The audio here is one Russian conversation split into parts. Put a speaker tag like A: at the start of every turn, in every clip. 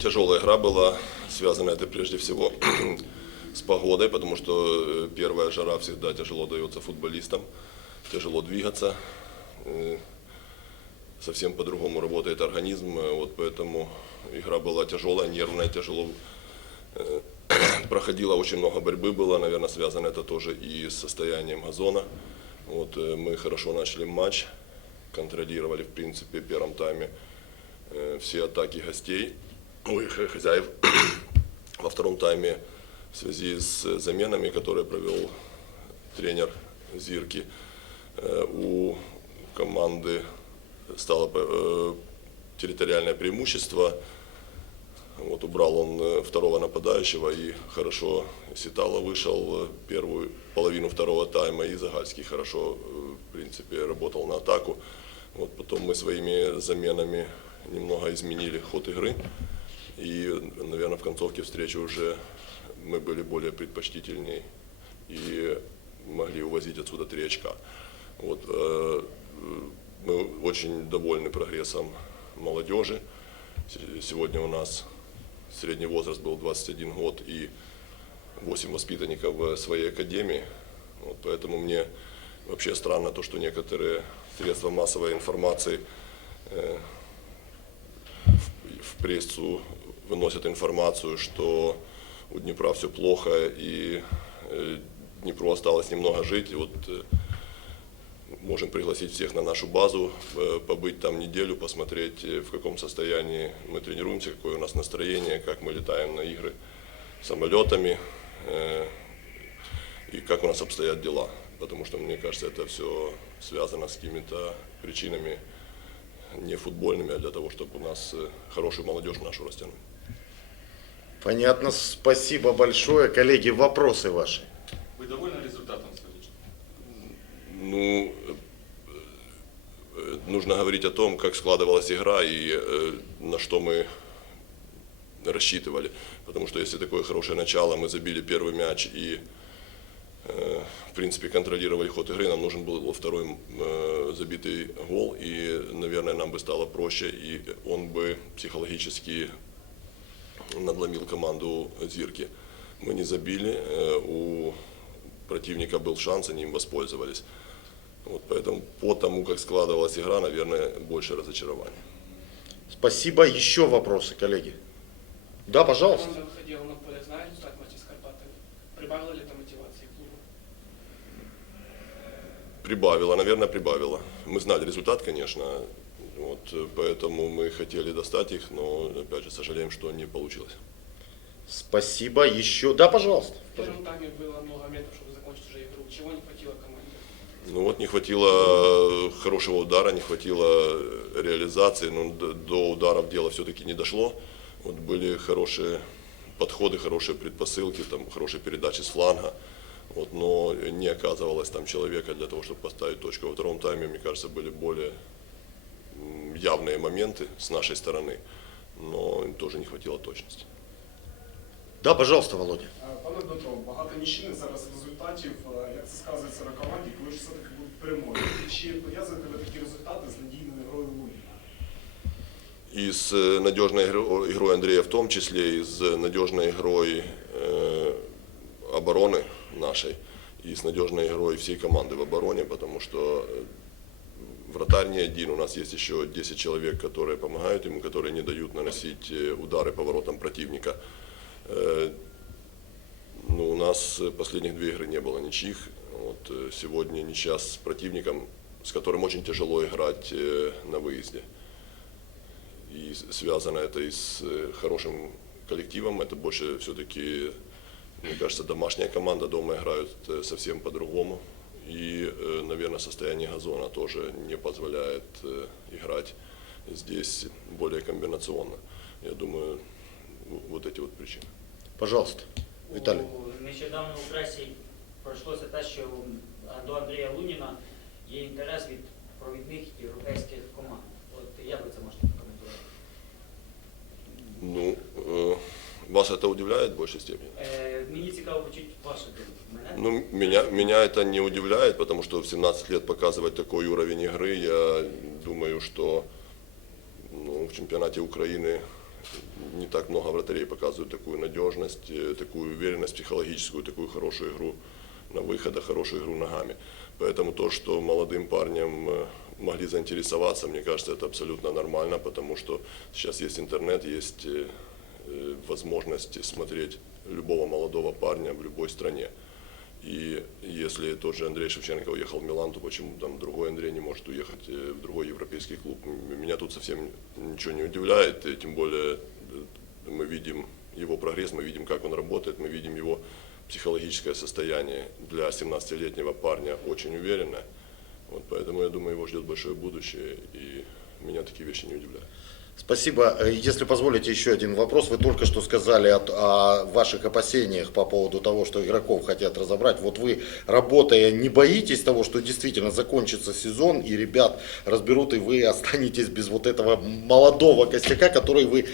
A: Тяжелая игра была, связана это прежде всего с погодой, потому что э, первая жара всегда тяжело дается футболистам, тяжело двигаться, совсем по-другому работает организм, э, вот поэтому игра была тяжелая, нервная, тяжело э, проходила, очень много борьбы было, наверное, связано это тоже и с состоянием газона. Вот мы хорошо начали матч, контролировали, в принципе, в первом тайме все атаки гостей, ой, х- хозяев. Во втором тайме в связи с заменами, которые провел тренер Зирки, э, у команды стало э, территориальное преимущество. Вот убрал он э, второго нападающего и хорошо Ситало вышел э, первую половину второго тайма и Загальский хорошо, э, в принципе, работал на атаку. Вот потом мы своими заменами немного изменили ход игры. И, наверное, в концовке встречи уже мы были более предпочтительней и могли увозить отсюда три очка. Вот, э, мы очень довольны прогрессом молодежи. Се- Сегодня у нас средний возраст был 21 год и 8 воспитанников в своей академии. Вот, поэтому мне вообще странно то, что некоторые средства массовой информации э, в, в прессу выносят информацию, что у Днепра все плохо и э, Днепру осталось немного жить. И вот э, можем пригласить всех на нашу базу, э, побыть там неделю, посмотреть, в каком состоянии мы тренируемся, какое у нас настроение, как мы летаем на игры самолетами и как у нас обстоят дела. Потому что, мне кажется, это все связано с какими-то причинами не футбольными, а для того, чтобы у нас хорошую молодежь нашу растянуть.
B: Понятно, спасибо большое. Коллеги, вопросы ваши?
C: Вы довольны результатом сегодняшним?
A: Ну, э, нужно говорить о том, как складывалась игра и э, на что мы рассчитывали. Потому что если такое хорошее начало, мы забили первый мяч и, э, в принципе, контролировали ход игры, нам нужен был второй э, забитый гол, и, наверное, нам бы стало проще, и он бы психологически надломил команду Зирки. Мы не забили, э, у противника был шанс, они им воспользовались. Вот поэтому по тому, как складывалась игра, наверное, больше разочарования.
B: Спасибо. Еще вопросы, коллеги? Да, пожалуйста.
D: Команда выходила на поле, знали результат матча с Карпатами? Прибавила ли это мотивации клуба?
A: Прибавила, наверное, прибавила. Мы знали результат, конечно, вот, э, поэтому мы хотели достать их, но, опять же, сожалеем, что не получилось.
B: Спасибо. Еще. Да, пожалуйста.
D: В первом тайме было много моментов, чтобы закончить уже игру. Чего не хватило команде?
A: Ну вот не хватило э, хорошего удара, не хватило э, реализации, но д- до ударов дело все-таки не дошло. Вот были хорошие подходы, хорошие предпосылки, там, хорошие передачи с фланга, вот, но не оказывалось там человека для того, чтобы поставить точку. Во втором тайме, мне кажется, были более явные моменты с нашей стороны, но им тоже не хватило точности.
B: Да, пожалуйста, Володя.
E: Е, Пане Дмитро, багато нічийних зараз результатів, е, як це сказується на команді, коли ж все-таки будуть перемоги. Чи пов'язуєте ви такі результати з надійною грою Луніна?
A: И с э, надежной игро- игрой Андрея в том числе, и с надежной игрой э, обороны нашей, и с надежной игрой всей команды в обороне, потому что э, вратарь не один, у нас есть еще 10 человек, которые помогают ему, которые не дают наносить э, удары по воротам противника. Э, Ну, у нас последних две игры не было ничьих. Вот, э, сегодня ничья с противником, с которым очень тяжело играть на выезде. И связано это и с хорошим коллективом. Это больше все-таки, мне кажется, домашняя команда. Дома играют совсем по-другому. И, наверное, состояние газона тоже не позволяет э, играть здесь более комбинационно. Я думаю, в- вот эти вот причины.
B: Пожалуйста. Віталій.
F: У- Нещодавно у пресі пройшлося те, що до Андрія Луніна є інтерес від провідних європейських команд. От як ви це можете прокоментувати?
A: Ну, э, вас это удивляет в большей степени?
F: Мені цікаво почути вашу думку.
A: Ну, меня, меня это не удивляет, потому что в 17 лет показывать такой уровень игры, я думаю, что ну, в чемпионате Украины не, так много вратарей показывают такую надежность, э, такую уверенность психологическую, такую хорошую игру на выходах, хорошую игру ногами. Поэтому то, что молодым парням э, могли заинтересоваться, мне кажется, это абсолютно нормально, потому что сейчас есть интернет, есть э, возможность смотреть любого молодого парня в любой стране. И если тот же Андрей Шевченко уехал в Милан, то почему там другой Андрей не может уехать э, в другой европейский клуб? Меня тут совсем ничего не удивляет, и тем более э, мы видим его прогресс, мы видим, как он работает, мы видим его психологическое состояние для 17-летнего парня очень уверенное. Вот поэтому я думаю, его ждет большое будущее, и меня такие вещи не удивляют.
B: Спасибо. Э, Если позволите еще один вопрос. Вы только что сказали о, о ваших опасениях по поводу того, что игроков хотят разобрать. Вот вы, работая, не боитесь того, что действительно закончится сезон и ребят разберут, и вы останетесь без вот этого молодого костяка, который вы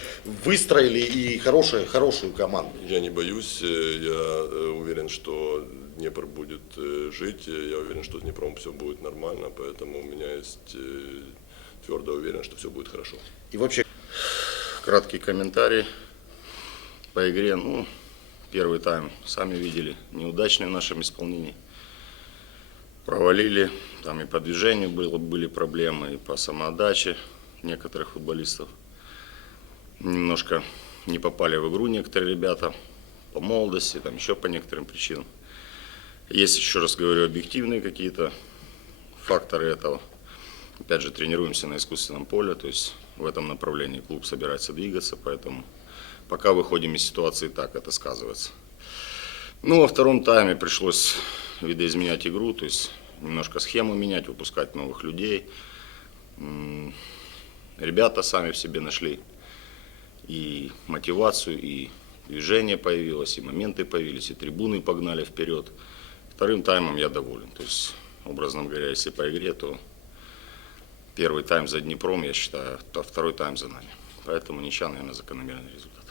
B: выстроили и хорошую, хорошую команду?
A: Я не боюсь, э, я э, уверен, что Днепр будет жить, я уверен, что с Днепром все будет нормально, поэтому у меня есть твердая уверенность, что все будет хорошо.
B: И вообще,
G: Краткий комментарий по игре. Ну, первый тайм, сами видели, неудачный в нашем исполнении. Провалили, там и по движению было, были проблемы, и по самоотдаче некоторых футболистов. Немножко не попали в игру некоторые ребята по молодости, там еще по некоторым причинам. Есть, еще раз говорю, объективные какие-то факторы этого. Опять же, тренируемся на искусственном поле, то есть в этом направлении клуб собирается двигаться, поэтому пока выходим из ситуации так, это сказывается. Ну, во втором тайме пришлось видоизменять игру, то есть немножко схему менять, выпускать новых людей. Ребята сами в себе нашли и мотивацию, и движение появилось, и моменты появились, и трибуны погнали вперед. Вторым таймом я доволен. То есть, образно говоря, если по игре, то первый тайм за Днепром, я считаю, то второй тайм за нами. Поэтому ничья, наверное, закономерный результат.